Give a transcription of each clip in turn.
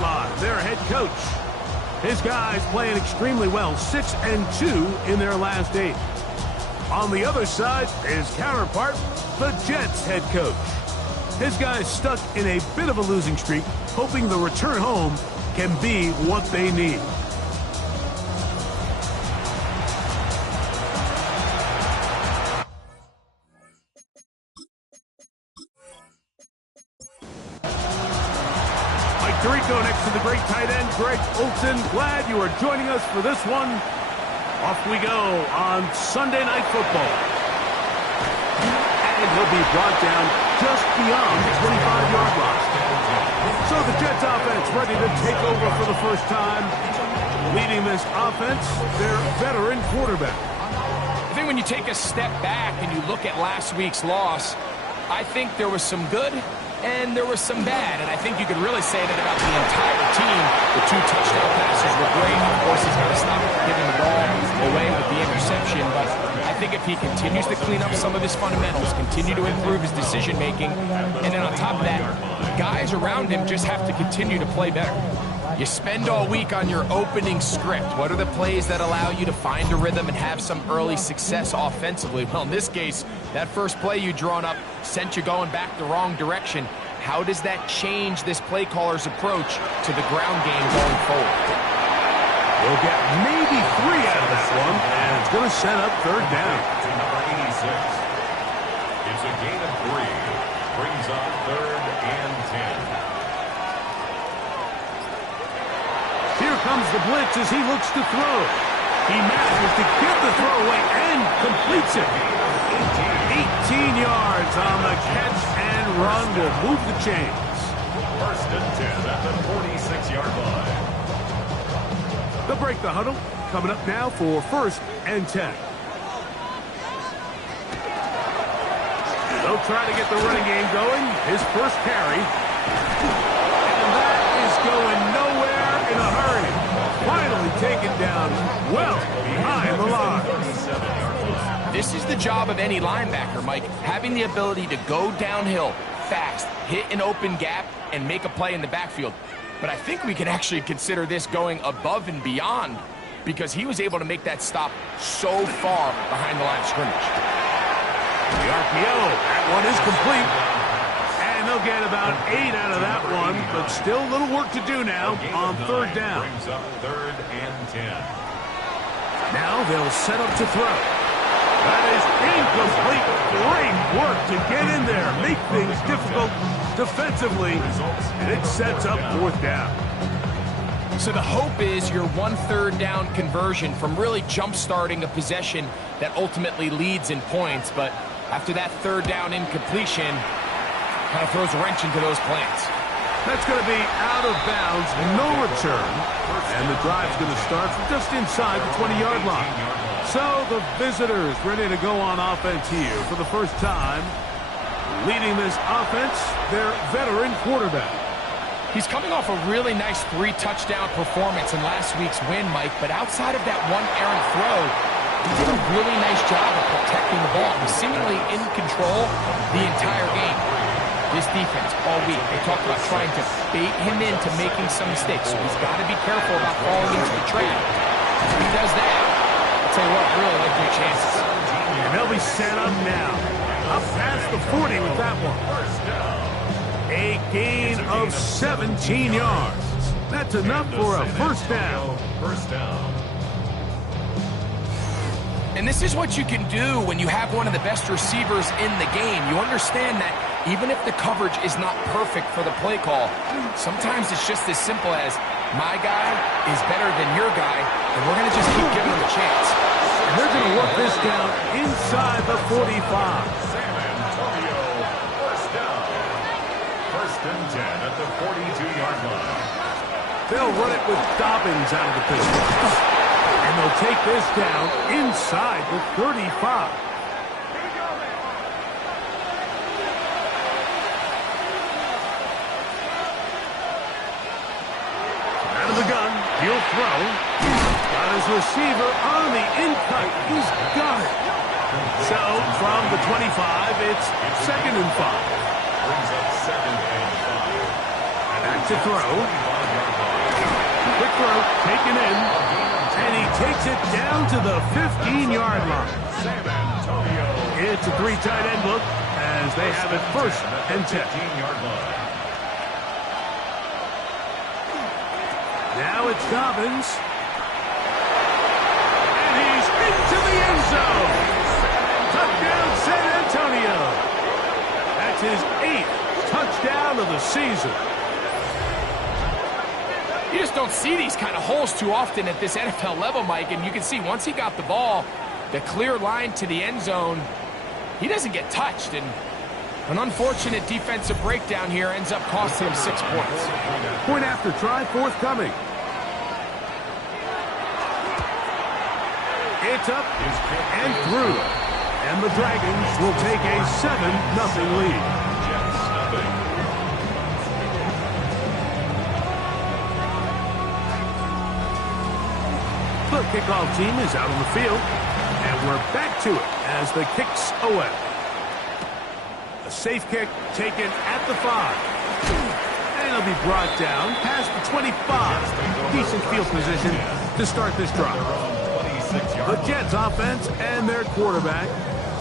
line, their head coach. His guys playing extremely well, 6-2 in their last 8. On the other side, his counterpart, the Jets head coach. His guys stuck in a bit of a losing streak, hoping the return home can be what they need. Mike Tirico next to the great tight end, Greg Olsen. Glad you are joining us for this one. Off we go on Sunday Night Football. And he'll be brought down just beyond the 25-yard line. So the Jets offense ready to take over for the first time. Leading this offense, their veteran quarterback. I think when you take a step back and you look at last week's loss, I think there was some good and there was some bad. And I think you could really say that about the entire team. The 2 touchdown passes were great. Of course, he's got to stop giving the ball away with the interception. But I think if he continues to clean up some of his fundamentals, continue to improve his decision-making, and then on top of that, guys around him just have to continue to play better. You spend all week on your opening script. What are the plays that allow you to find a rhythm and have some early success offensively? Well, in this case, that first play you drawn up sent you going back the wrong direction. How does that change this play caller's approach to the ground game going forward? We'll get maybe 3 out of that one, and it's going to set up third down. To number 86. It's a gain of 3. Brings up 3rd and 10. Here comes the blitz as he looks to throw. He manages to get the throw away and completes it. 18 yards on the catch and run will move the chains. 1st and 10 at the 46-yard line. They'll break the huddle. Coming up now for 1st and 10. They'll try to get the running game going. His first carry. And that is going nowhere in a hurry. Finally taken down well behind the line. This is the job of any linebacker, Mike, having the ability to go downhill fast, hit an open gap, and make a play in the backfield. But I think we can actually consider this going above and beyond because he was able to make that stop so far behind the line of scrimmage. The RPO, that one is complete. And they'll get about 8 out of that one, but still a little work to do now on 3rd down. Brings up 3rd and 10. Now they'll set up to throw. That is incomplete. Great work to get in there, make things difficult defensively, and it sets up 4th down. So the hope is your 1/3 down conversion from really jump-starting a possession that ultimately leads in points, but after that 3rd down incompletion, kind of throws a wrench into those plans. That's going to be out of bounds, no return, and the drive's going to start from just inside the 20-yard line. So the visitors ready to go on offense here for the first time. Leading this offense, their veteran quarterback. He's coming off a really nice 3-touchdown performance in last week's win, Mike, but outside of that one errant throw, he did a really nice job of protecting the ball. He was seemingly in control the entire game. This defense all week, they talked about trying to bait him into making some mistakes, so he's got to be careful about falling into the trap. If he does that, I'll tell you what, I really like their chances. And they'll be set up now. Up past the 40 with that one. A gain of 17 yards. That's enough for a 1st down. 1st down. And this is what you can do when you have one of the best receivers in the game. You understand that even if the coverage is not perfect for the play call, sometimes it's just as simple as, my guy is better than your guy, and we're going to just keep giving him a chance. And they're going to work this down inside the 45. San Antonio, 1st down. 1st and 10 at the 42-yard line. They'll run it with Dobbins out of the pistol. And they'll take this down inside the 35. Out of the gun, he'll throw. Got his receiver on the in-cut. He's got it. So, from the 25, it's 2nd and 5. Brings up 2nd and 5. Back to throw. Quick throw, taken in, and he takes it down to the 15-yard line. It's a 3 tight end look as they have it first and 10. Now it's Dobbins. And he's into the end zone. Touchdown, San Antonio. That's his 8th touchdown of the season. You just don't see these kind of holes too often at this NFL level, Mike, and you can see once he got the ball, the clear line to the end zone, he doesn't get touched, and an unfortunate defensive breakdown here ends up costing him 6 points. Point after try forthcoming. It's up and through, and the Dragons will take a 7-0 lead. The kickoff team is out on the field, and we're back to it as the kick's away. A safe kick taken at the 5. And it'll be brought down past the 25. Decent field position to start this drive. The Jets offense and their quarterback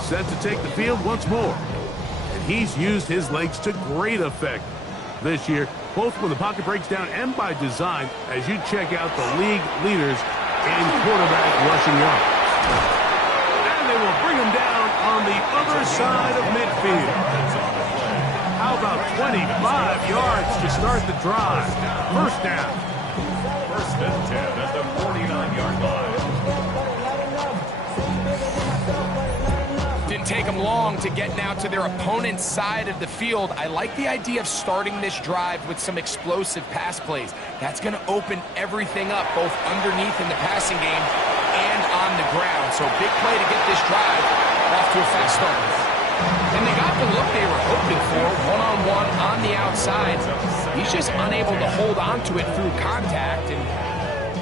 set to take the field once more. And he's used his legs to great effect this year, both when the pocket breaks down and by design, as you check out the league leaders in quarterback rushing yards. And they will bring him down on the other side of midfield. How about 25 yards to start the drive? First down. First and 10 at the 49-yard line. Didn't take them long to get now to their opponent's side of the field. I like the idea of starting this drive with some explosive pass plays. That's going to open everything up, both underneath in the passing game and on the ground. So big play to get this drive off to a fast start. And they got the look they were hoping for, one-on-one on the outside. He's just unable to hold on to it through contact, and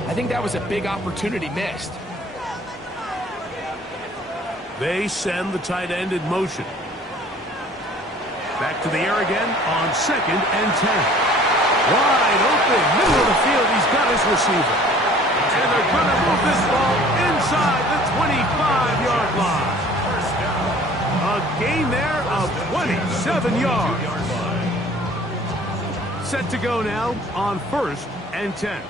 I think that was a big opportunity missed. They send the tight end in motion. Back to the air again on 2nd and 10. Wide open, middle of the field, he's got his receiver. And they're going to move this ball inside the 25-yard line. A gain there of 27 yards. Set to go now on 1st and 10.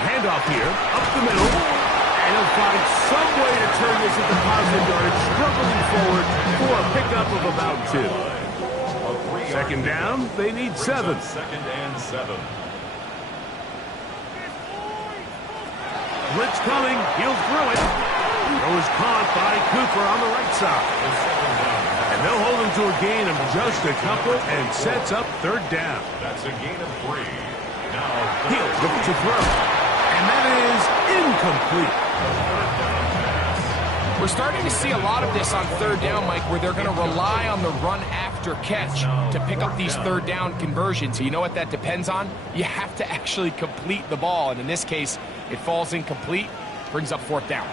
Handoff here, up the middle, and he'll find some way to turn this into positive yardage, struggling forward for a pickup of about 2. Second down, they need 7. 2nd and 7. Blitz coming, he'll throw it. Throw is caught by Cooper on the right side. And they'll hold him to a gain of just a couple and sets up 3rd down. That's a gain of 3. Now He'll look to throw. And that is incomplete. We're starting to see a lot of this on 3rd down, Mike, where they're going to rely on the run after catch to pick up these 3rd down conversions. So you know what that depends on? You have to actually complete the ball. And in this case, it falls incomplete, brings up 4th down.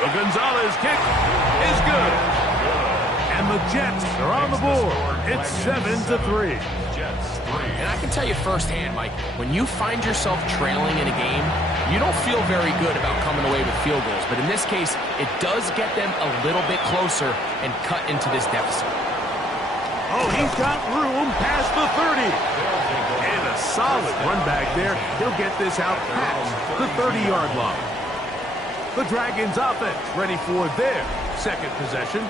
The Gonzalez kick is good. And the Jets are on the board. It's 7-3. Jets 3. And I can tell you firsthand, Mike, when you find yourself trailing in a game, you don't feel very good about coming away with field goals. But in this case, it does get them a little bit closer and cut into this deficit. Oh, he's got room past the 30. And a solid run back there. He'll get this out past the 30-yard line. The Dragons offense ready for their 2nd possession.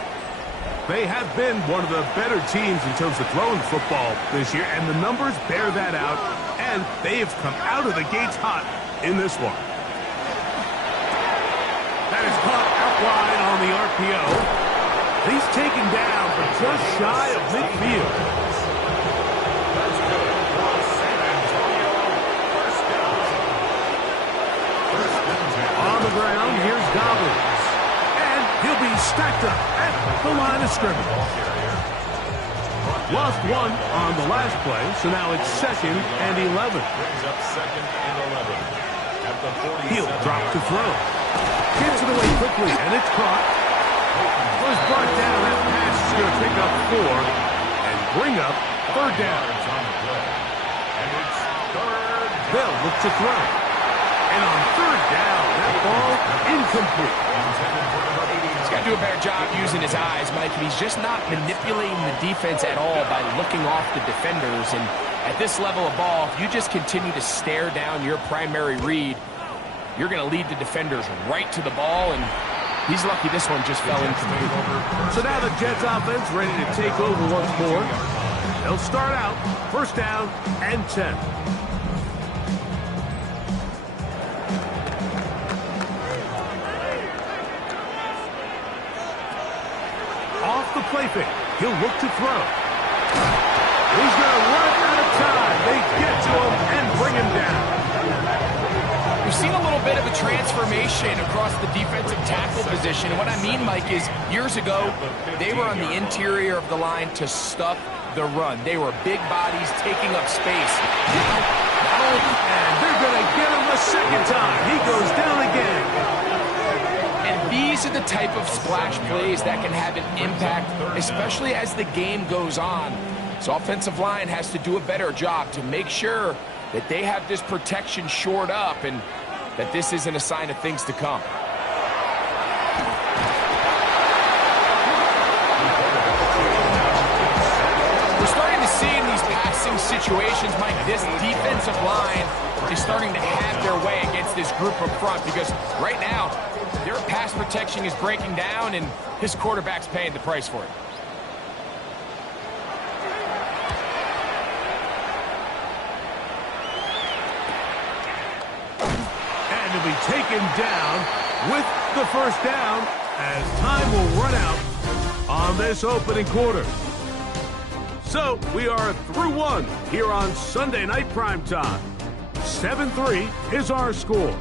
They have been one of the better teams in terms of throwing football this year, and the numbers bear that out, and they have come out of the gates hot in this one. That is caught out wide on the RPO. He's taken down but just shy of midfield. That's good for San Antonio. First down. First and 10. On the ground, here's Dobbins. And he'll be stacked up at the line of scrimmage. Lost 1 on the last play, so now it's 2nd and 11. Brings up 2nd and 11. At the 47. He'll drop to throw. Gets it away quickly, and it's caught. Was brought down. That pass is going to pick up 4 and bring up third down. And it's third. They'll look to throw. And on third down, that ball incomplete. He's got to do a better job using his eyes, Mike, and he's just not manipulating the defense at all by looking off the defenders. And at this level of ball, if you just continue to stare down your primary read, you're going to lead the defenders right to the ball, and he's lucky this one just fell incomplete. So now the Jets offense ready to take over once more. They'll start out first down and 10. Off the play fake. He'll look to throw. He's going to run out of time. They get to him and bring him down. We've seen a little bit of a transformation across the defensive tackle position. And what I mean, Mike, is years ago, they were on the interior of the line to stuff the run. They were big bodies taking up space. And they're going to get him a second time. He goes down again. And these are the type of splash plays that can have an impact, especially as the game goes on. So offensive line has to do a better job to make sure that they have this protection shored up and that this isn't a sign of things to come. We're starting to see in these passing situations, Mike, this defensive line is starting to have their way against this group up front, because right now their pass protection is breaking down and his quarterback's paying the price for it. To be taken down with the first down as time will run out on this opening quarter. So we are through one here on Sunday Night Primetime. 7-3 is our score.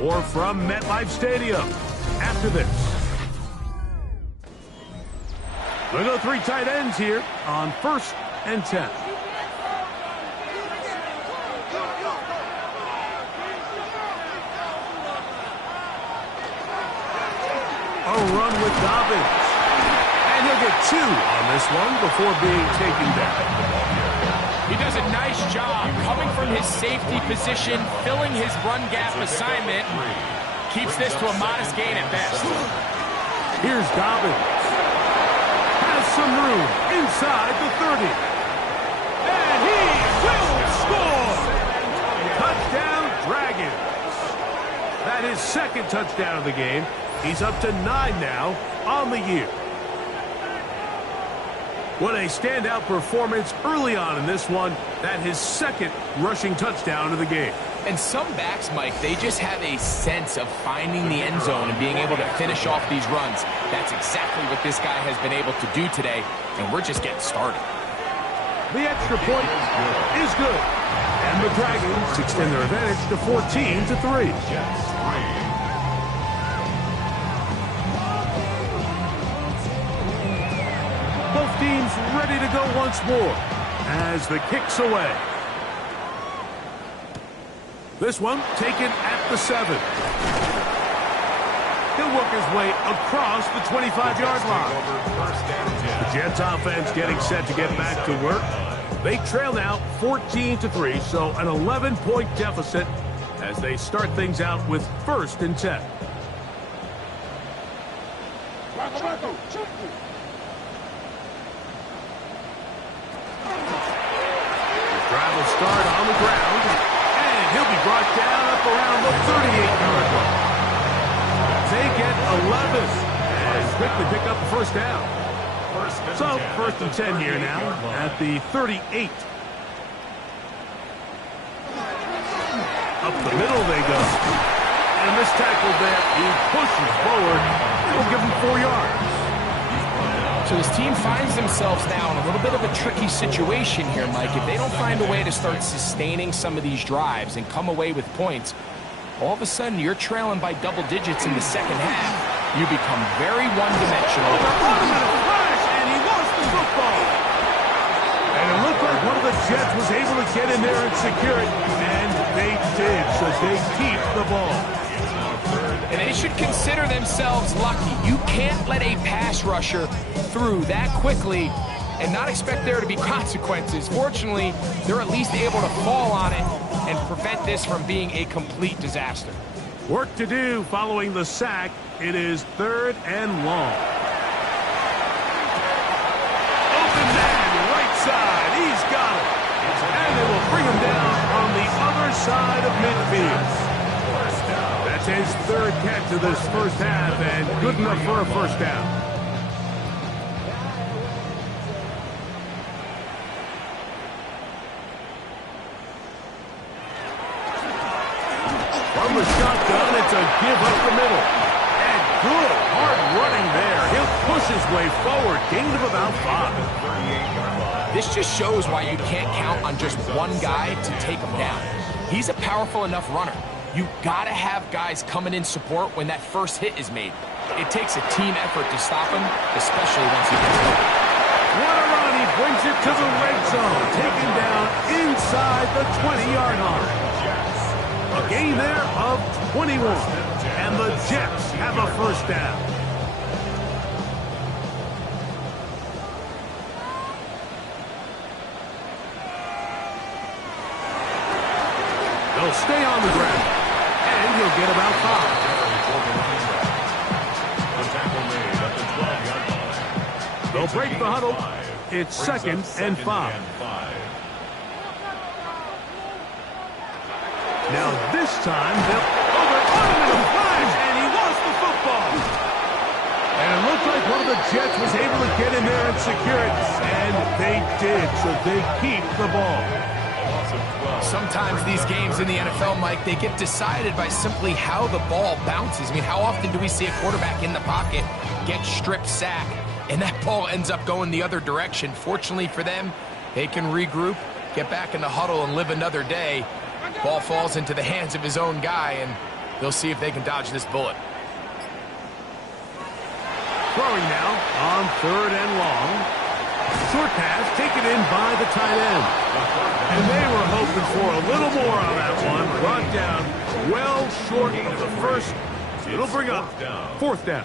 More from MetLife Stadium after this. We'll go three tight ends here on first and 10. A run with Dobbins. And he'll get 2 on this one before being taken down. He does a nice job coming from his safety position, filling his run gap assignment. Keeps this to a modest gain at best. Here's Dobbins. Has some room inside the 30. And he will score! Touchdown, Dragons. That is second touchdown of the game. He's up to 9 now on the year. What a standout performance early on in this one. That his second rushing touchdown of the game. And some backs, Mike, they just have a sense of finding the end zone and being able to finish off these runs. That's exactly what this guy has been able to do today, and we're just getting started. The extra point is good. And the Dragons extend their advantage to 14-3. Both teams ready to go once more as the kick's away. This one taken at the 7. He'll work his way across the 25-yard line. The Jets offense getting set to get back to work. They trail now 14-3, so an 11-point deficit as they start things out with first and 10. Drive will start on the ground, and he'll be brought down up around the 38-yard line. They get 11, and quickly pick up the first down. So, first and 10 here now at the 38. Up the middle they go. And this tackle there, he pushes forward. It'll give him 4 yards. So his team finds themselves now in a little bit of a tricky situation here, Mike. If they don't find a way to start sustaining some of these drives and come away with points, all of a sudden you're trailing by double digits in the second half. You become very one-dimensional. And he lost the football. And it looked like one of the Jets was able to get in there and secure it. And they did, so they keep the ball. And they should consider themselves lucky. You can't let a pass rusher through that quickly and not expect there to be consequences. Fortunately, they're at least able to fall on it and prevent this from being a complete disaster. Work to do following the sack. It is 3rd and long. Open man, right side. He's got it. And they will bring him down on the other side of midfield. That's his 3rd catch of this first half, and good enough for a first down. From the shotgun, it's a give up the middle. And good hard running there. He'll push his way forward. Gain of about 5. This just shows why you can't count on just one guy to take him down. He's a powerful enough runner. You gotta have guys coming in support when that first hit is made. It takes a team effort to stop him, especially once he gets going. What a run! He brings it to the red zone, taken down inside the 20-yard line. A gain there of 21, and the Jets have a first down. They'll stay on the ground, and he'll get about 5. They'll break the huddle. It's 2nd and 5. Now this time they'll overrun him in a flash, and he lost the football. And it looked like one of the Jets was able to get in there and secure it, and they did, so they keep the ball. Sometimes these games in the NFL, Mike, they get decided by simply how the ball bounces. I mean, how often do we see a quarterback in the pocket get strip sack, and that ball ends up going the other direction? Fortunately for them, they can regroup, get back in the huddle, and live another day. Ball falls into the hands of his own guy, and they'll see if they can dodge this bullet. Throwing now on 3rd and long. Short pass taken in by the tight end. And they were hoping for a little more on that one. Brought down well short of the first. It'll bring up 4th down.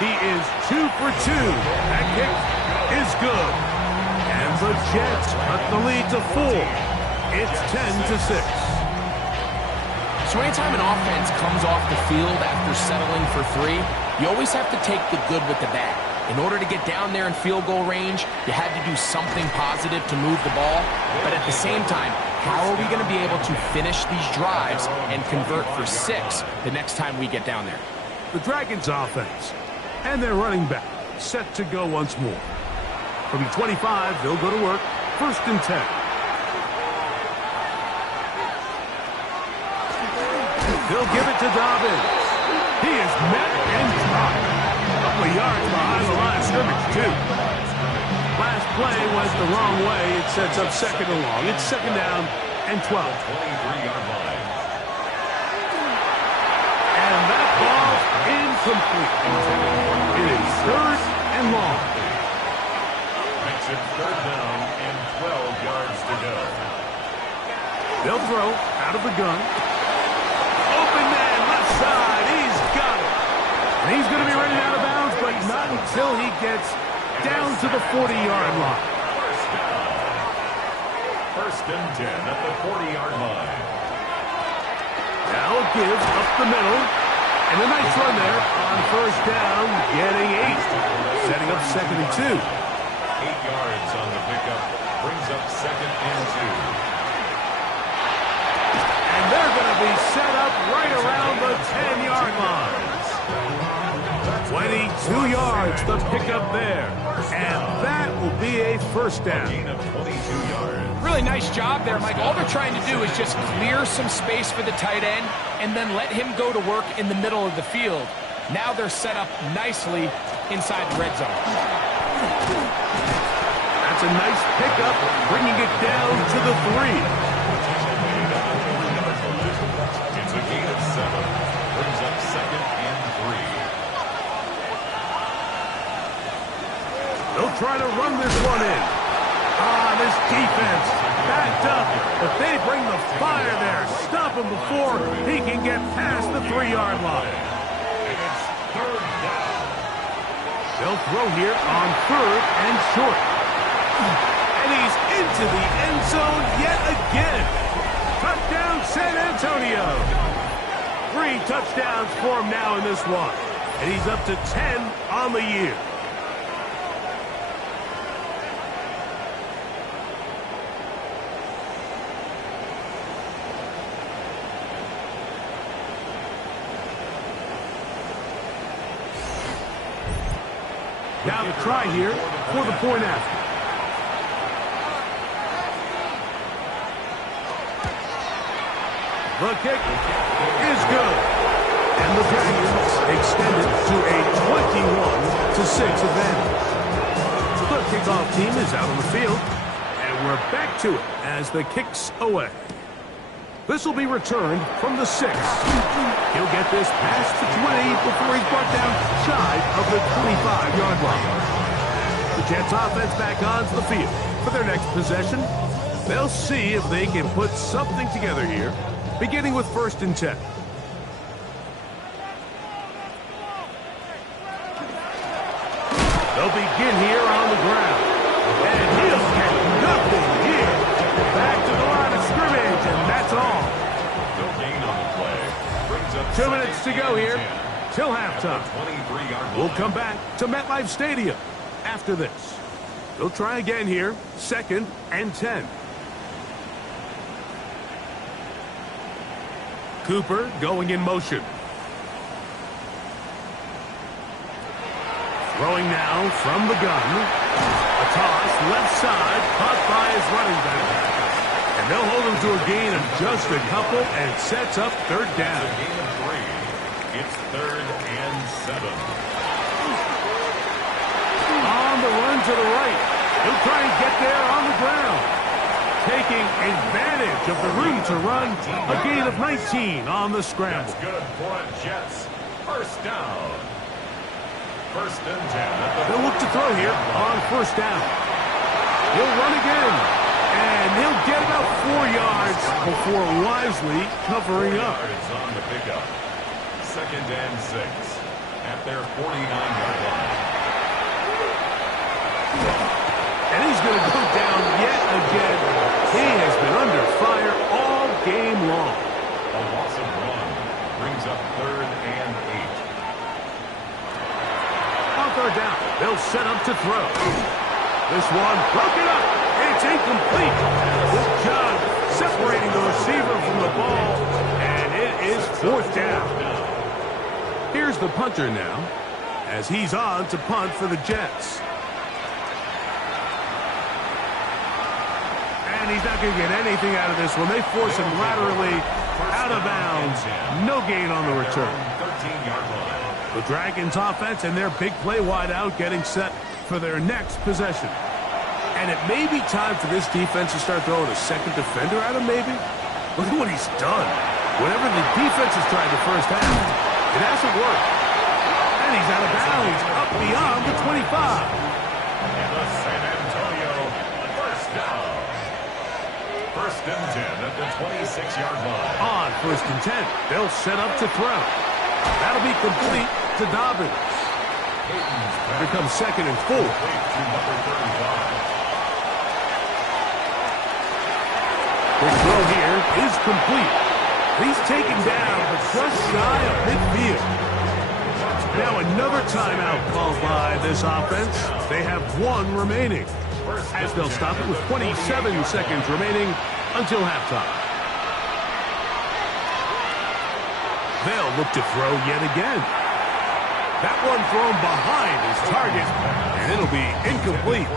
He is 2 for 2. That kick is good. And the Jets cut the lead to 4. It's 10-6. So anytime an offense comes off the field after settling for 3, you always have to take the good with the bad. In order to get down there in field goal range, you had to do something positive to move the ball. But at the same time, how are we going to be able to finish these drives and convert for 6 the next time we get down there? The Dragons offense and their running back set to go once more. From the 25, they'll go to work. 1st and 10. They'll give it to Dobbins. He is met and dropped. A couple of yards behind the line of scrimmage, too. Last play went the wrong way. It sets up 2nd and long. It's 2nd down and 12. 23-yard line. And that ball incomplete. It is 3rd and long. Makes it 3rd down and 12 yards to go. They'll throw out of the gun. Open man, left side. He's got it. And he's going to be running out of bounds, but not until he gets down to the 40-yard line. 1st and 10 at the 40-yard line. Now a give up the middle. And a nice run there on 1st down, getting 8. Setting up 2nd and 2. 8 yards on the pickup. Brings up 2nd and 2. And they're going to be set up right around the 10-yard line. 22 yards, the pickup there. And that will be a 1st down. Gain of 22 yards. Really nice job there, Mike. All they're trying to do is just clear some space for the tight end and then let him go to work in the middle of the field. Now they're set up nicely inside the red zone. That's a nice pickup, bringing it down to the 3. It's a gain of 7. Brings up 2nd and 3. They'll try to run this one in. This defense backed up, but they bring the fire there. Stop him before he can get past the 3-yard line. They'll throw here on 3rd and short. And he's into the end zone yet again. Touchdown, San Antonio. 3 touchdowns for him now in this one. And he's up to 10 on the year. Now to try here for the point after. The kick is good. And the Dragons extend it to a 21-6 advantage. The kickoff team is out on the field. And we're back to it as the kick's away. This will be returned from the 6. He'll get this past the 20 before he's brought down shy of the 25-yard line. The Jets offense back onto the field for their next possession. They'll see if they can put something together here, beginning with 1st and 10. They'll begin here on the ground. And he'll get nothing here. Back to the line of scrimmage, and that's all. No gain on the play. Brings up 2 minutes to go here till halftime. 23-yard line. We'll come back to MetLife Stadium after this. They'll try again here, 2nd and 10. Cooper going in motion. Throwing now from the gun. A toss left side, caught by his running back. And they'll hold him to a gain of just a couple and sets up 3rd down. A gain of 3. It's 3rd and 7. On the run to the right. He'll try and get there on the ground. Taking advantage of the room to run. A gain of 19 on the scramble. That's good for the Jets. 1st down. 1st and 10. They'll look to throw here on 1st down. He'll run again. And he'll get about 4 yards before wisely covering up. Yards on the pickup. 2nd and 6 at their 49-yard line. And he's going to go down yet again. He has been under fire all game long. A loss of 1 brings up 3rd and 8. On 3rd down, they'll set up to throw. This one broken up. It's incomplete. Good job separating the receiver from the ball. And it is 4th down. Here's the punter now as he's on to punt for the Jets. And he's not going to get anything out of this one. They force him laterally out of bounds. No gain on the return. 13-yard line. The Dragons offense and their big play wideout getting set for their next possession. And it may be time for this defense to start throwing a second defender at him, maybe. Look at what he's done. Whatever the defense has tried the first half, it hasn't worked. And he's out of bounds, up beyond the 25. And the San Antonio 1st down. 1st and 10 at the 26-yard line. On 1st and 10, they'll set up to throw. That'll be complete to Dobbins. Here comes 2nd and 4. The throw here is complete. He's taken down, but just shy of midfield. Now another timeout called by this offense. They have 1 remaining, as they'll stop it with 27 seconds remaining until halftime. They'll look to throw yet again. That one thrown behind his target, and it'll be incomplete.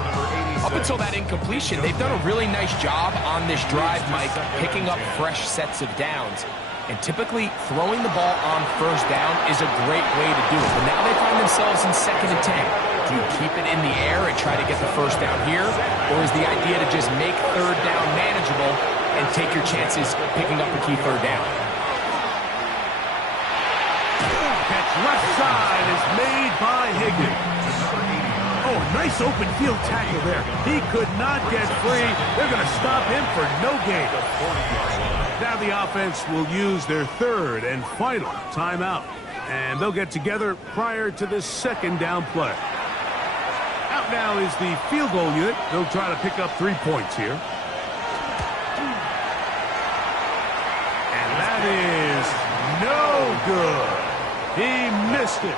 Up until that incompletion, they've done a really nice job on this drive, Mike, picking up fresh sets of downs. And typically, throwing the ball on 1st down is a great way to do it. But now they find themselves in 2nd and 10. Do you keep it in the air and try to get the 1st down here? Or is the idea to just make 3rd down manageable and take your chances picking up a key 3rd down? Catch left side is made by Higgins. Oh, nice open field tackle there. He could not get free. They're going to stop him for no gain. Now the offense will use their 3rd and final timeout. And they'll get together prior to this 2nd down play. Out now is the field goal unit. They'll try to pick up 3 points here. And that is no good. He missed it.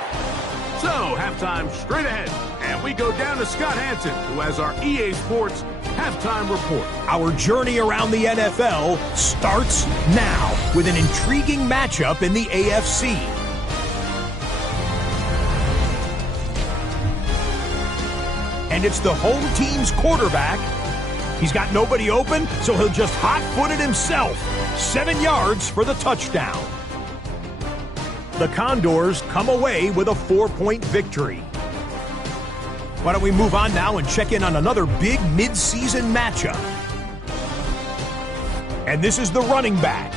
So, halftime straight ahead. And we go down to Scott Hanson, who has our EA Sports halftime report. Our journey around the NFL starts now with an intriguing matchup in the AFC. And it's the home team's quarterback. He's got nobody open, so he'll just hot-foot it himself. 7 yards for the touchdown. The Condors come away with a 4-point victory. Why don't we move on now and check in on another big mid-season matchup. And this is the running back.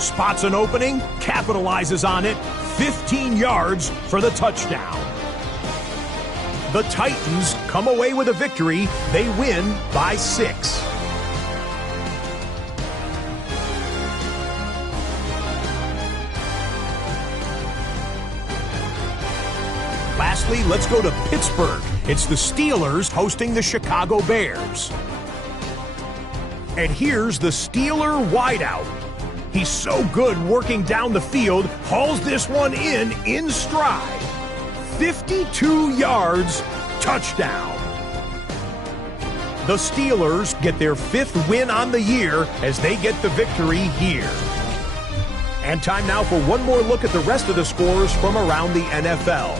Spots an opening, capitalizes on it, 15 yards for the touchdown. The Titans come away with a victory. They win by 6. Lastly, let's go to Pittsburgh. It's the Steelers hosting the Chicago Bears. And here's the Steeler wideout. He's so good working down the field, hauls this one in stride. 52 yards, touchdown. The Steelers get their 5th win on the year as they get the victory here. And time now for one more look at the rest of the scores from around the NFL.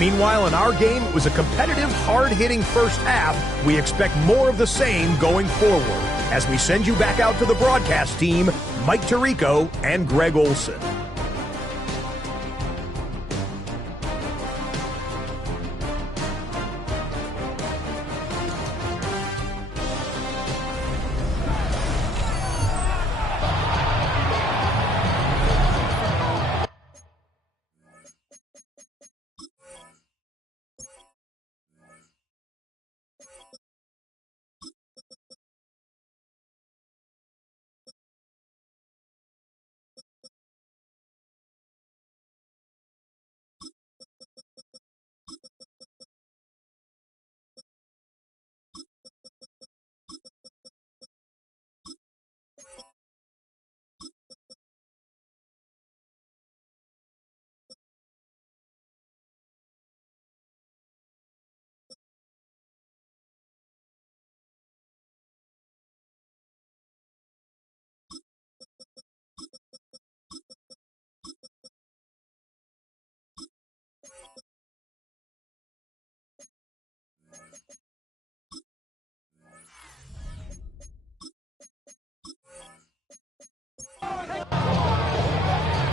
Meanwhile, in our game, it was a competitive, hard-hitting first half. We expect more of the same going forward. As we send you back out to the broadcast team, Mike Tirico and Greg Olson.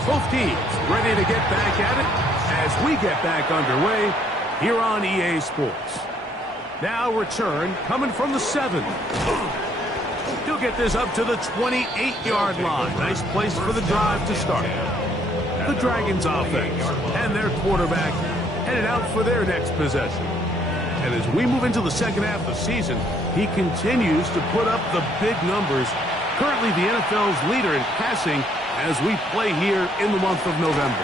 Both teams ready to get back at it as we get back underway here on EA Sports. Now return coming from the 7. He'll get this up to the 28-yard line. Nice place for the drive to start. The Dragons offense and their quarterback headed out for their next possession. And as we move into the second half of the season, he continues to put up the big numbers. Currently the NFL's leader in passing as we play here in the month of November.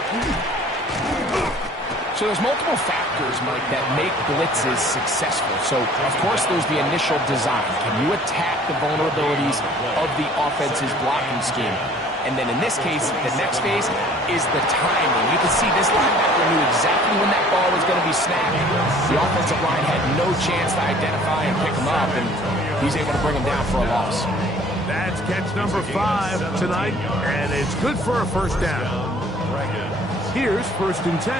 So there's multiple factors, Mike, that make blitzes successful. So, of course, there's the initial design. Can you attack the vulnerabilities of the offense's blocking scheme? And then in this case, the next phase is the timing. You can see this linebacker knew exactly when that ball was going to be snapped. The offensive line had no chance to identify and pick him up, and he's able to bring him down for a loss. That's catch number 5 tonight, and it's good for a first down. Here's 1st and 10.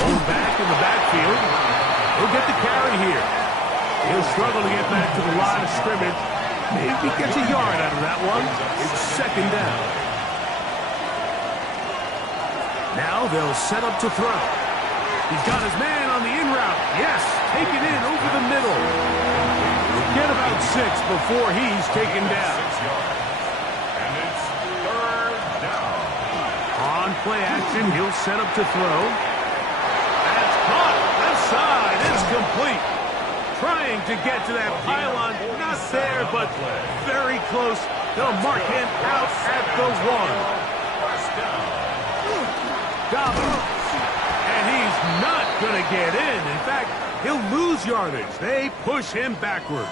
Going back in the backfield. He'll get the carry here. He'll struggle to get back to the line of scrimmage. Maybe he gets a yard out of that one. It's 2nd down. Now they'll set up to throw. He's got his man on the in route. Yes, take it in over the middle. He'll get about 6 before he's taken down. And it's 3rd down. On play action, he'll set up to throw. That's caught. Left side. It's complete. Trying to get to that pylon. Not there, but very close. They'll mark him out at the 1. First down. stop him. And he's not going to get in. In fact, he'll lose yardage. They push him backwards.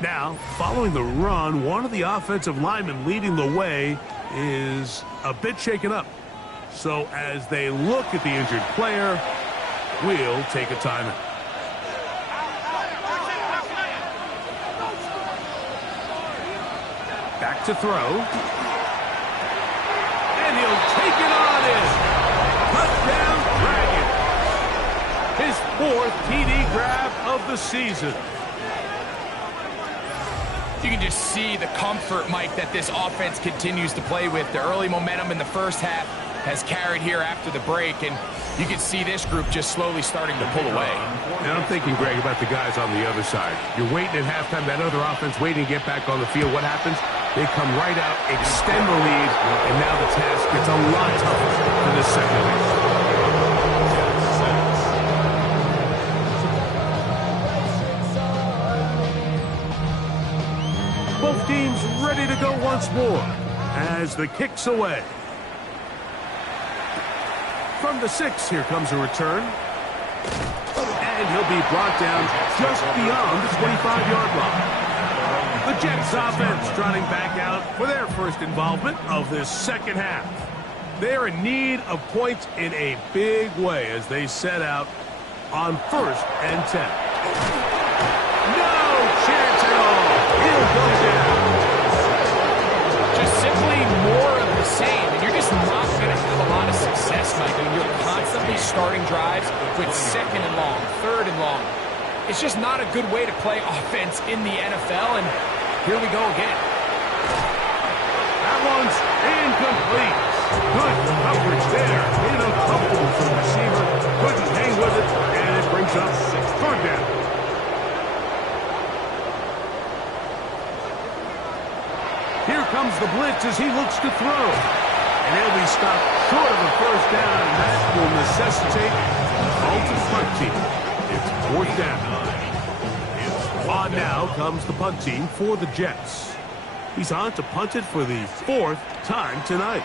Now, following the run, one of the offensive linemen leading the way is a bit shaken up. So as they look at the injured player, we'll take a timeout. Back to throw. And he'll take it on in. Touchdown, Dragons. His 4th TD grab of the season. You can just see the comfort, Mike, that this offense continues to play with. The early momentum in the first half has carried here after the break, and you can see this group just slowly starting to pull away. And I'm thinking, Greg, about the guys on the other side. You're waiting at halftime, that other offense waiting to get back on the field. What happens? They come right out, extend the lead, and now the task gets a lot tougher for the second. Both teams ready to go once more as the kick's away. From the 6, here comes a return. And he'll be brought down just beyond the 25-yard line. The Jets offense trotting back out for their first involvement of this second half. They're in need of points in a big way as they set out on 1st and 10. No chance at all. He'll go down. Just simply more of the same, and you're just not going to have a lot of success, Mike. I mean, you're constantly starting drives with 2nd and long, 3rd and long. It's just not a good way to play offense in the NFL, and here we go again. That one's incomplete. Good coverage there. Uncomfortable for the receiver. Couldn't hang with it, and it brings up 3rd down. Here comes the blitz as he looks to throw. And he'll be stopped short of a 1st down, and that will necessitate an ultimate punt team. It's 4th down. On now comes the punt team for the Jets. He's on to punt it for the 4th time tonight.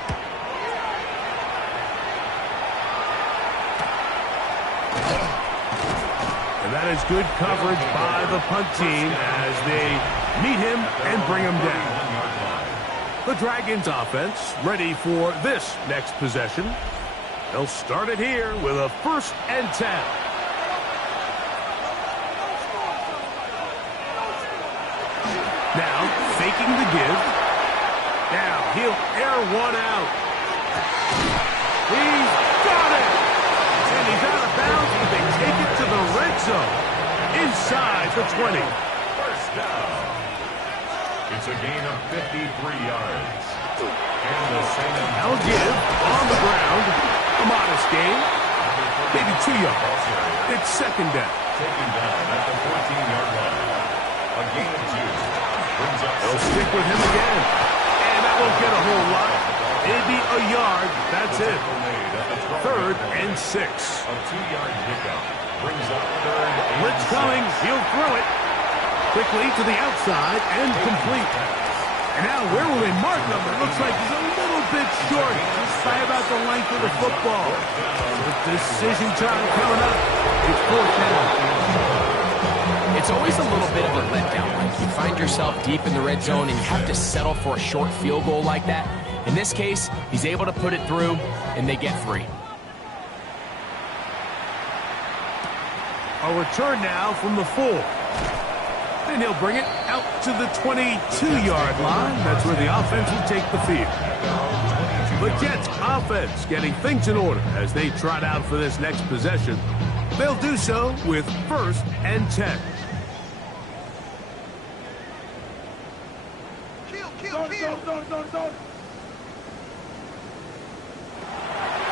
And that is good coverage by the punt team as they meet him and bring him down. The Dragons offense ready for this next possession. They'll start it here with a 1st and 10. Now, faking the give. Now, he'll air one out. He's got it! And he's out of bounds, but they take it to the red zone. Inside the 20. 1st down. It's a gain of 53 yards. And the Saints Now give on the ground. A modest gain. Maybe 2 yards. It's 2nd down. taken down at the 14-yard line. A gain of 2. They'll stick with him again. And that won't get a whole lot. Maybe a yard. That's it. 3rd and 6. A 2-yard pickup brings up 3rd and Blitz coming. He'll throw it. Quickly to the outside and complete. And now where will they mark him? It looks like he's a little bit short. Just by about the length of the football. With decision time coming up, it's 4th down. It's always a little bit of a letdown. Like you find yourself deep in the red zone and you have to settle for a short field goal like that. In this case, he's able to put it through, and they get 3. A return now from the 4. And he'll bring it out to the 22-yard line. That's where the offense will take the field. The Jets offense getting things in order as they trot out for this next possession. They'll do so with 1st and 10.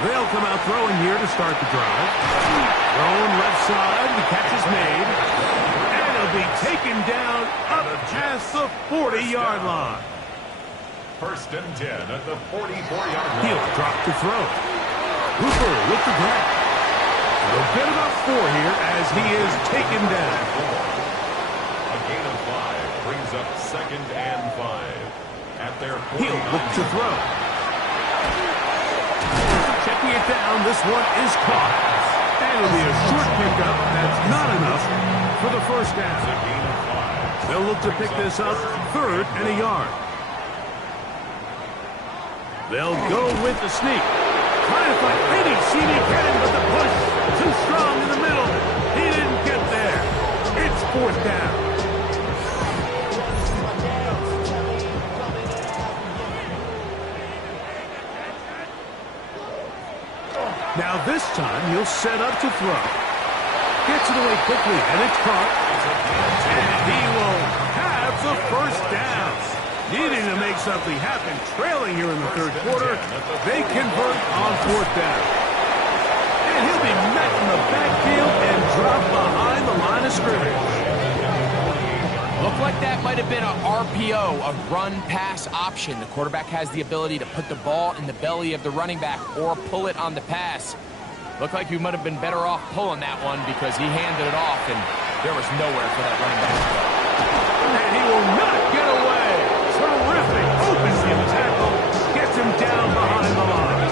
They'll come out throwing here to start the drive. Throwing left side, the catch is made. And he'll be taken down up past the 40-yard line. 1st and 10 at the 44-yard line. He'll drop to throw. Hooper with the grab. A bit about 4 here as he is taken down. A gain of 5 brings up 2nd and 5. At their 49. He'll look to throw. Check Knocking it down, this one is caught. And it'll be a short pickup. That's not enough for the first down. They'll look to pick this up 3rd and a yard. They'll go with the sneak. Trying to find any seam he can, but the push too strong in the middle. He didn't get there. It's 4th down. Now this time he'll set up to throw. Gets it away quickly, and it's caught. And he will have the first down. Needing to make something happen, trailing here in the 3rd quarter. They convert on 4th down. And he'll be met in the backfield and dropped behind the line of scrimmage. Looked like that might have been an RPO, a run-pass option. The quarterback has the ability to put the ball in the belly of the running back or pull it on the pass. Looked like he might have been better off pulling that one because he handed it off, and there was nowhere for that running back to go. And he will not get away. Terrific open field tackle. Gets him down behind the line.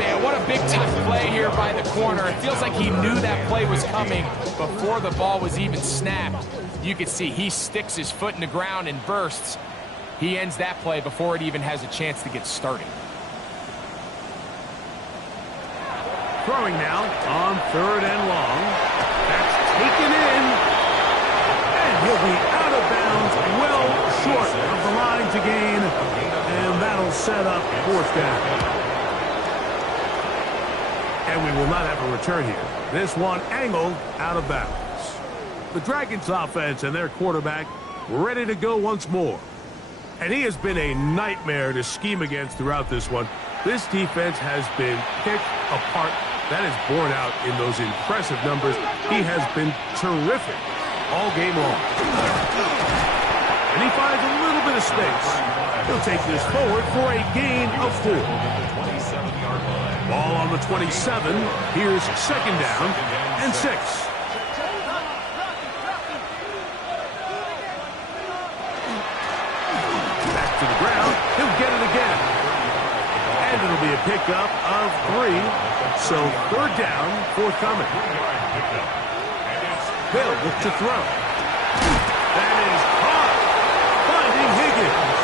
Man, what a big-time play here by the corner. It feels like he knew that play was coming before the ball was even snapped. You can see he sticks his foot in the ground and bursts. He ends that play before it even has a chance to get started. Throwing now on 3rd and long. That's taken in. And he'll be out of bounds, well short of the line to gain. And that'll set up 4th down. And we will not have a return here. This one angled out of bounds. The Dragons offense and their quarterback ready to go once more. And he has been a nightmare to scheme against throughout this one. This defense has been picked apart. That is borne out in those impressive numbers. He has been terrific all game long. And he finds a little bit of space. He'll take this forward for a gain of 4. Ball on the 27. Here's 2nd down and 6. Back to the ground. He'll get it again. And it'll be a pickup of 3. So 3rd down, forthcoming. Bill look to throw. That is caught. Finding Higgins.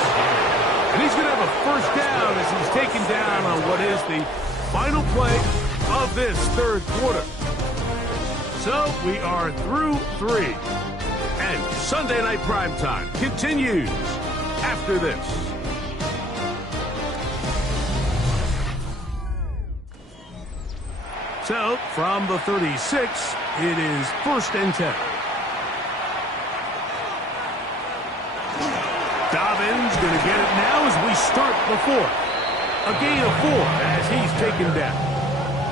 And he's going to have a 1st down as he's taken down on what is the final play of this 3rd quarter. So we are through 3. And Sunday Night Primetime continues after this. So, from the 36, it is 1st and 10. Dobbins going to get it now as we start the 4th. A gain of 4 as he's taken down.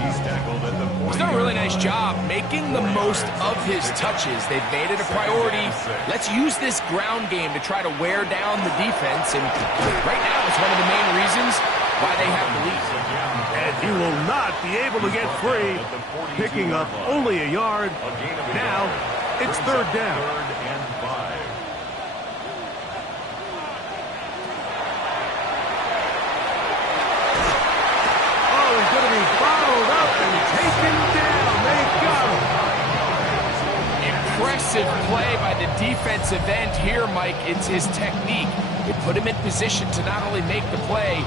He's tackled at the 40. He's done a really nice job making the most of his touches. They've made it a priority. Let's use this ground game to try to wear down the defense. And right now, it's one of the main reasons why they have the lead. And he will not be able to get free, picking up only a yard. Now, it's 3rd down. 3rd and 5. Oh, he's going to be followed up and taken down. They got him. Impressive play by the defensive end here, Mike. It's his technique. It put him in position to not only make the play,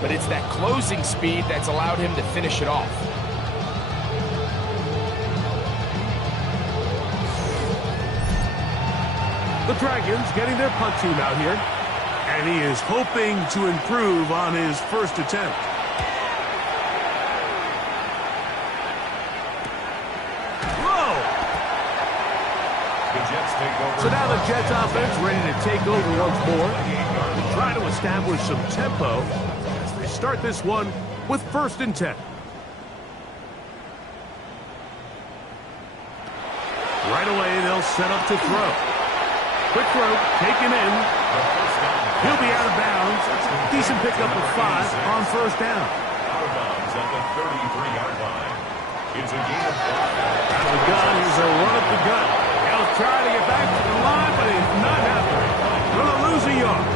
but it's that closing speed that's allowed him to finish it off. The Dragons getting their punt team out here. And he is hoping to improve on his 1st attempt. Whoa! The Jets take over. So now the Jets offense ready to take over once more. To try to establish some tempo. They start this one with 1st and 10. Right away, they'll set up to throw. Quick throw, taken in. He'll be out of bounds. Decent pickup of 5 on 1st down. Out of bounds at the 33-yard line. It's a gain of 5. Out of the gun, he's a run up the gut. He'll try to get back to the line, but it's not happening. Going to lose a yard.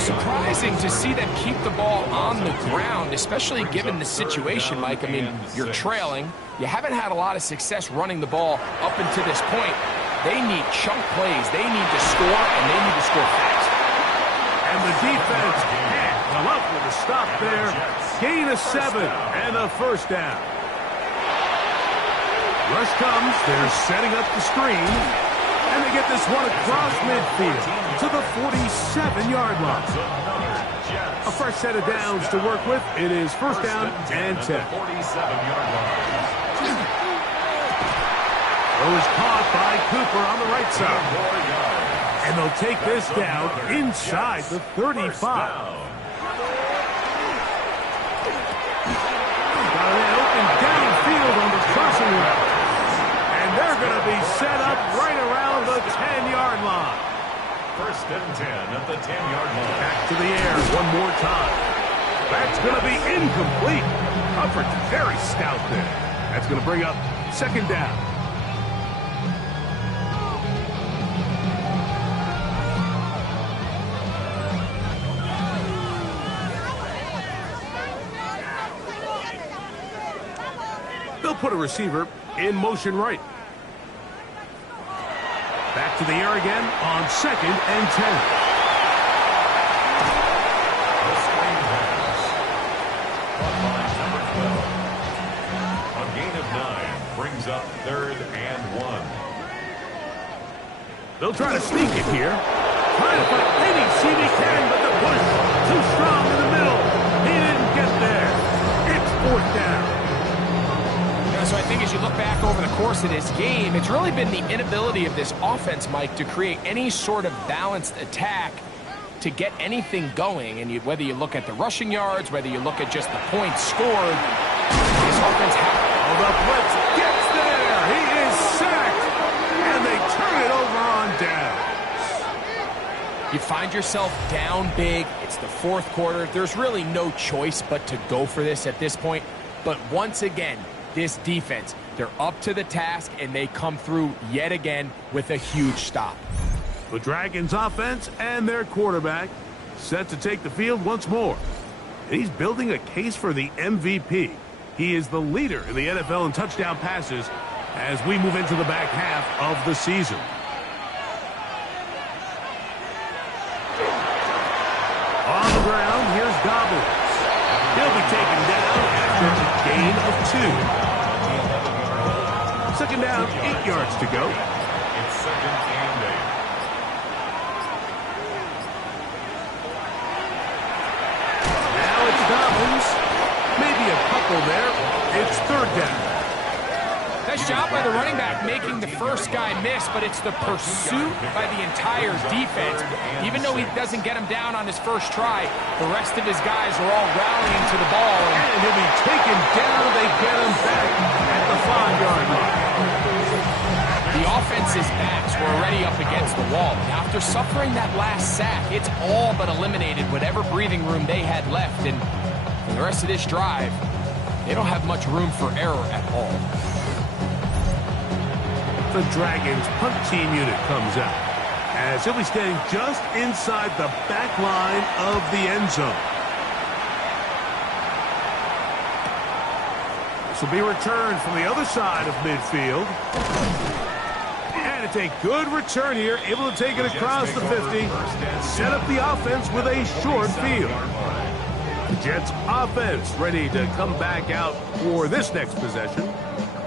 Surprising to see them keep the ball on the ground, especially given the situation, Mike. I mean, you're trailing. You haven't had a lot of success running the ball up until this point. They need chunk plays. They need to score, and they need to score fast. And the defense can't come up with a stop there. Gain of 7 and a first down. Rush comes. They're setting up the screen. And they get this one across midfield to the 47-yard line. A fresh set of downs to work with. It is first down and 10. 47-yard line. Throw is caught by Cooper on the right side. And they'll take this down inside the 35. Got an open downfield on the crossing route. And they're going to be set up right around the 10-yard line. First and 10 at the 10-yard line. Back to the air one more time. That's going to be incomplete. Coverage very stout there. That's going to bring up second down. They'll put a receiver in motion right. Back to the air again on second and 10. The screen pass. Caught by number 12. A gain of 9 brings up third and 1. They'll try to sneak it here. Trying to find any seam he can, but the push too strong in the middle. He didn't get there. It's fourth down. So I think as you look back over the course of this game, it's really been the inability of this offense, Mike, to create any sort of balanced attack to get anything going. And whether you look at the rushing yards, whether you look at just the points scored, this offense has... Oh, the blitz gets there. He is sacked. And they turn it over on downs. You find yourself down big. It's the fourth quarter. There's really no choice but to go for this at this point. But once again, this defense, they're up to the task, and they come through yet again with a huge stop. The Dragons offense and their quarterback set to take the field once more. And he's building a case for the MVP. He is the leader in the NFL in touchdown passes as we move into the back half of the season. On the ground, here's Gobbles. He'll be taken down after a gain of 2. Second down, 8 yards to go. It's second and 8. Now it's Dobbins. Maybe a couple there. It's third down. Nice job by the running back making the first guy miss, but it's the pursuit by the entire defense. Even though he doesn't get him down on his first try, the rest of his guys are all rallying to the ball. And he'll be taken down. They get him back at the 5-yard line. The offense's backs were already up against the wall. Now, after suffering that last sack, it's all but eliminated whatever breathing room they had left. And for the rest of this drive, they don't have much room for error at all. The Dragons punt team unit comes out as he'll be staying just inside the back line of the end zone. This will be returned from the other side of midfield. And it's a good return here, able to take it across the 50, set up the offense with a short field. The Jets offense ready to come back out for this next possession.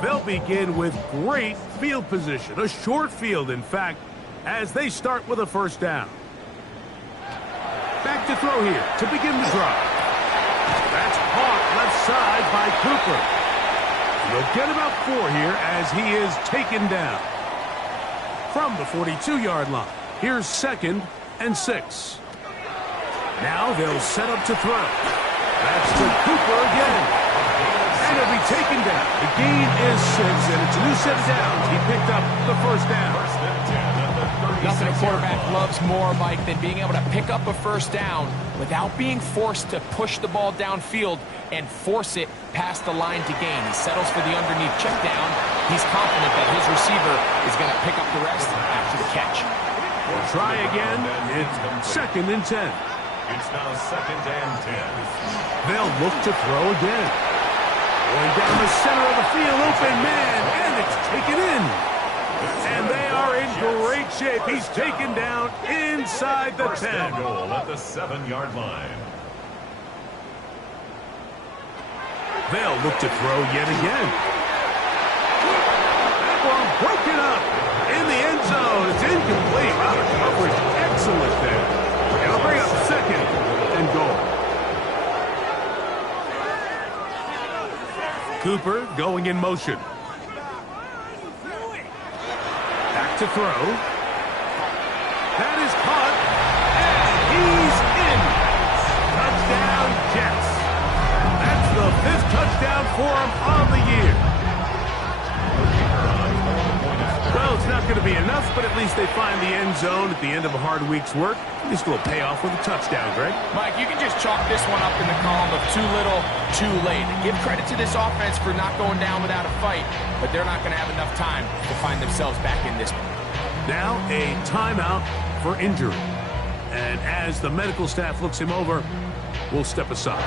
They'll begin with great field position, a short field, in fact, as they start with a first down. Back to throw here to begin the drive. That's caught left side by Cooper. They'll get about 4 here as he is taken down. From the 42-yard line, here's second and 6. Now they'll set up to throw. That's to Cooper again. And he'll be taken down. The gain is 6, and it's a new set of downs. He picked up the first down. Nothing a quarterback loves more, Mike, than being able to pick up a first down without being forced to push the ball downfield and force it past the line to gain. He settles for the underneath check down. He's confident that his receiver is going to pick up the rest after the catch. We'll try again. It's second and 10. It's now 2nd and 10. They'll look to throw again. Going down the center of the field, open man, and it's taken in. And they are in great shape. He's taken down inside the 10. First goal at the 7-yard line. They'll look to throw yet again. That ball broken up in the end zone. It's incomplete. Wow, the coverage excellent there. They'll bring up 2nd and goal. Cooper going in motion. Back to throw. That is caught. And he's in. Touchdown, Jets. That's the 5th touchdown for him on the year. Well, it's not going to be enough, but at least they find the end zone at the end of a hard week's work. This will pay off with a touchdown, Greg. Mike, you can just chalk this one up in the column of too little, too late. Give credit to this offense for not going down without a fight, but they're not going to have enough time to find themselves back in this one. Now a timeout for injury. And as the medical staff looks him over, we'll step aside.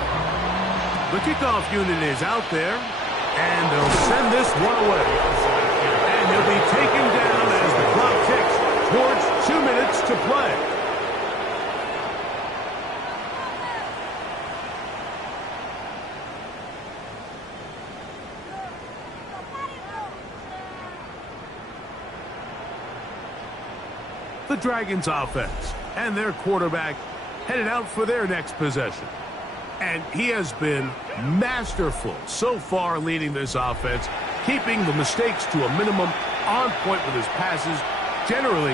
The kickoff unit is out there, and they'll send this one away. And he'll be taken down as the clock ticks towards 2 minutes to play. The Dragons offense and their quarterback headed out for their next possession. And he has been masterful so far leading this offense, keeping the mistakes to a minimum, on point with his passes, generally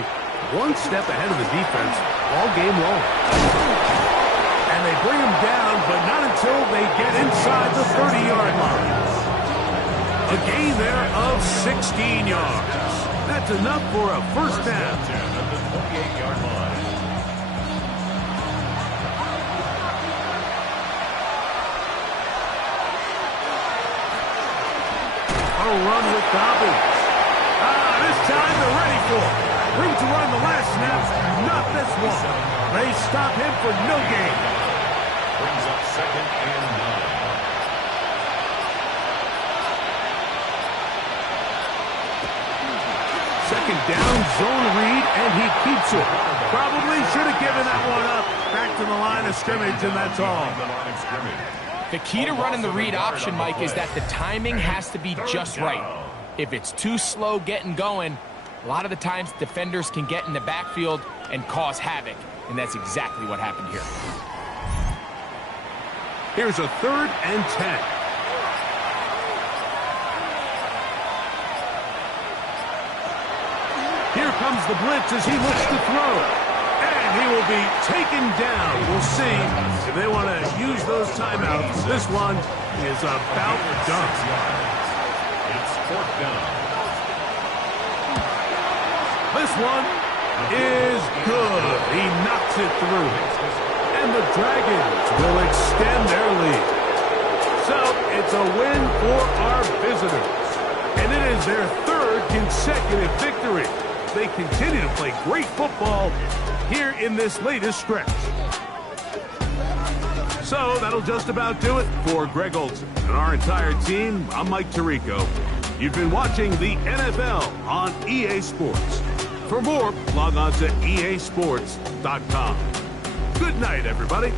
one step ahead of the defense all game long. And they bring him down, but not until they get inside the 30-yard line. A gain there of 16 yards. That's enough for a first down. At the 28-yard line. A run with Dobbins. This time they're ready for it. Room to run the last snap, not this one. They stop him for no gain. Brings up 2nd and 9. Second down, zone read, and he keeps it. Probably should have given that one up. Back to the line of scrimmage, and that's all. The key to running the read option, Mike, is that the timing has to be just right. If it's too slow getting going, a lot of the times defenders can get in the backfield and cause havoc, and that's exactly what happened here. Here's a 3rd and 10. Here comes the blitz as he looks to throw. And he will be taken down. We'll see if they want to use those timeouts. This one is about done. It's 4th down. This one is good. He knocks it through. And the Dragons will extend their lead. So it's a win for our visitors. And it is their 3rd consecutive victory. They continue to play great football here in this latest stretch. So that'll just about do it for Greg Olsen and our entire team. I'm Mike Tirico. You've been watching the NFL on EA Sports. For more, log on to easports.com. Good night, everybody.